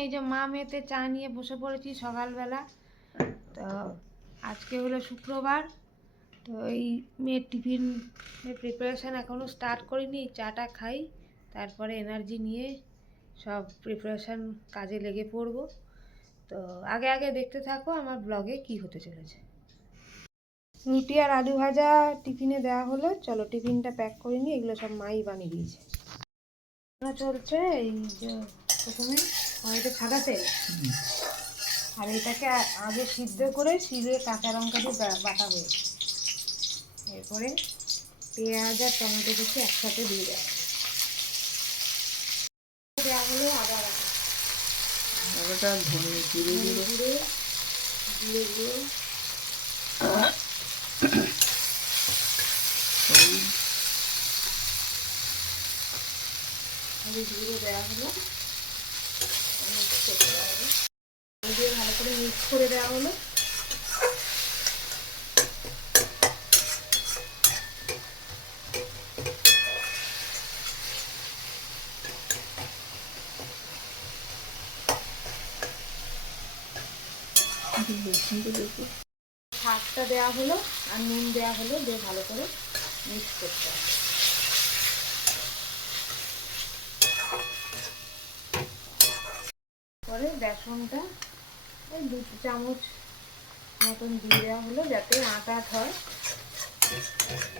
এই যে মা মেয়েতে চা নিয়ে বসে পড়েছি সকালবেলা। তো আজকে হলো শুক্রবার, তো এই মেয়ের টিফিনের প্রিপারেশান এখনও স্টার্ট করিনি। চাটা খাই, তারপরে এনার্জি নিয়ে সব প্রিপারেশান কাজে লেগে পড়বো। তো আগে আগে দেখতে থাকো আমার ব্লগে কি হতে চলেছে। রুটি আর আলু ভাজা টিফিনে দেওয়া হলো। চলো টিফিনটা প্যাক করে নিই, এগুলো সব মাই বানিয়ে দিয়েছে। চলছে এই যে প্রথমে কড়াইতে সাদা তেল, আর এটাকে আগে সিদ্ধ করে শিলে কাঁচা লঙ্কা দিয়ে বাটা হয়েছে। এরপরে পেঁয়াজ আর টমেটো কিছু একসাথে দিয়ে দেওয়া হলো আদা বাটা, ধনে জিরে গুঁড়ো, জিরে গুঁড়ো, হলুদ গুঁড়ো দেওয়া হলো, দিয়ে ভালো করে মিক্স করে দেওয়া হলো। শাকটা দেওয়া হলো আর নুন দেওয়া হলো, দিয়ে ভালো করে মিক্স করতে হবে। পরে বেসনটা ওই 2 চামচ মতন দিয়ে দেওয়া হলো, যাতে আটা হয়।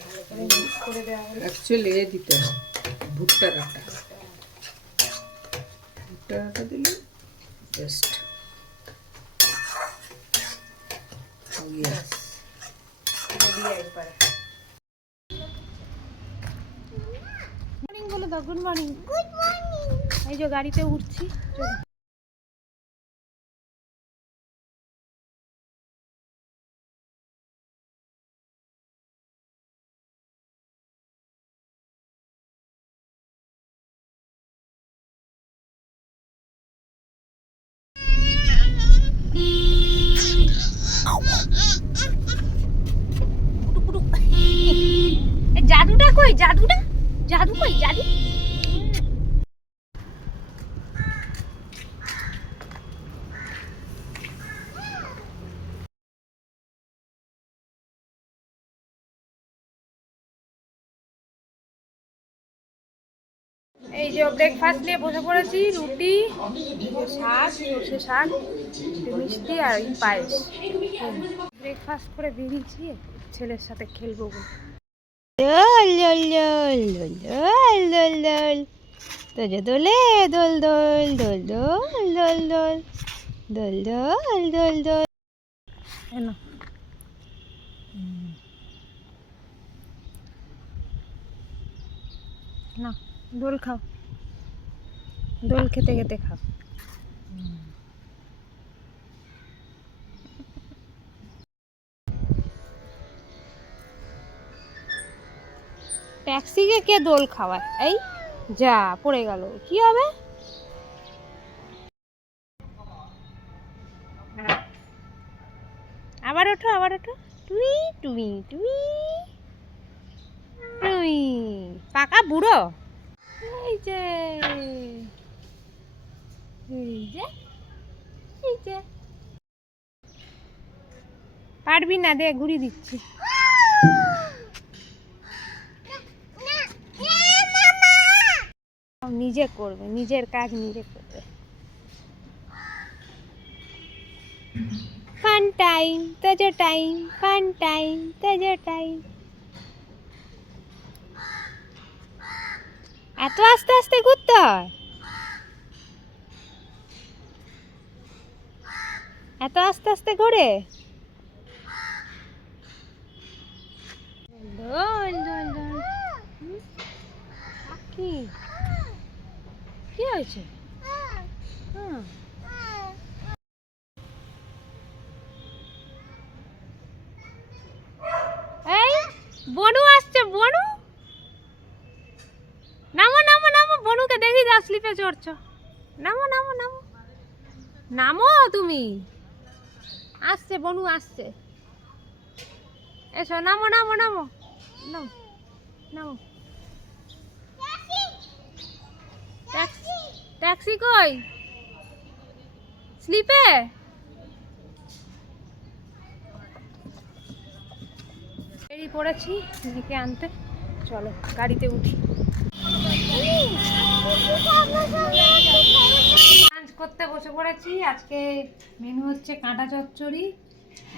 ভালো করে মিক্স করে দেওয়া হলো। অ্যাকচুয়ালি এ দিতে হয় ভুট্টার আটা, ভুট্টার আটা দিলে বেস্ট। বলে দাও গুড মর্নিং। Good morning. এই যে গাড়িতে উঠছি, চলো। জাদুটা কই, জাদুটা, জাদু কই, জাদু। এই যে ব্রেকফাস্ট নিয়ে বসে পড়েছি, রুটি, শাক, সর্ষে শাক, মিষ্টি আর পায়েস। ব্রেকফাস্ট করে বেরিয়েছি ছেলের সাথে খেলবো বলে। দোলে দোল দোল দোল দোল দোল দোল দোল দোল দোল দোল। না দোল খাও, দোল খেতে খেতে খাও। ট্যাক্সিকে কে দোল খাওয়ায়? এই যা পড়ে গেল, কি হবে? আবার ওঠো, আবার ওঠো। টুই টুই টুই টুই। পাকা বুড়ো। এই যে, এই যে, এই যে। পারবি না, দে ঘুরি দিচ্ছি। নিজে করবে, নিজের কাজ নিজে করবে। ফান টাইম, তাজা টাইম, ফান টাইম, তাজা টাইম। এত আস্তে আস্তে ঘুরতে হয়? এত আস্তে আস্তে ঘোরে? দোল দোল দোল। কি কি হয়েছে? এই বনু আসছে, বনু নামো নামো নামো, বনুকে দেখি যা স্লিপে চড়ছো। নামো নামো নামো নামো, তুমি আসছে, বনু আসছে। এসো, নামো নামো নামো নামো নামো। ট্যাক্সি কই? স্লিপে বেরিয়ে পড়েছি মেয়েকে আনতে। চলো গাড়িতে উঠি। লাঞ্চ করতে বসে পড়েছি। আজকে মেনু হচ্ছে কাঁটা চচ্চড়ি,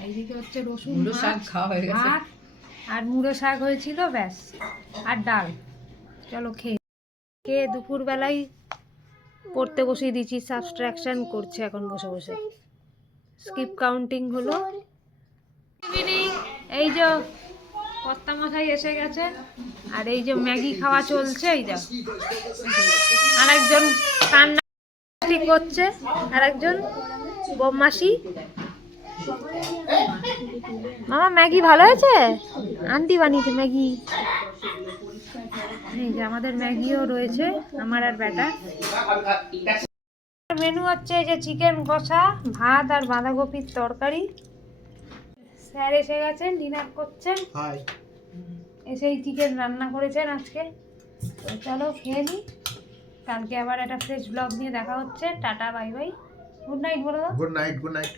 এইদিকে হচ্ছে রসুন মুলো শাক মাছ, খাওয়া হয়ে গেছে। ভাত আর মুড়ো শাক হয়েছিল, ব্যাস, আর ডাল। চলো খেয়ে দুপুরবেলায় পড়তে বসিয়ে দিয়েছি। সাবস্ট্রাকশন করছে এখন বসে বসে, স্কিপ কাউন্টিং হলো। ইভিনিং, এই যে কর্তা মশাই এসে গেছে, আর এই যে ম্যাগি খাওয়া চলছে। এই যে আরেকজন কান্না করছে, আরেকজন বদমাসি। মামা ম্যাগি ভালো হয়েছে, আন্টি বানিয়েছে ম্যাগি। এই যে আমাদের ম্যাগিও রয়েছে, আমার আর বেটা। মেনু হচ্ছে এই যে চিকেন কষা, ভাত আর বাঁধাকপির তরকারি। স্যার এসে গেছেন, ডিনার করছেন। এসেই চিকেন রান্না করেছেন আজকে। তো চলো খেয়ে নিই, কালকে আবার একটা ফ্রেশ ব্লগ নিয়ে দেখা হচ্ছে। Tata bye bye, good night বলো। Good night, good night.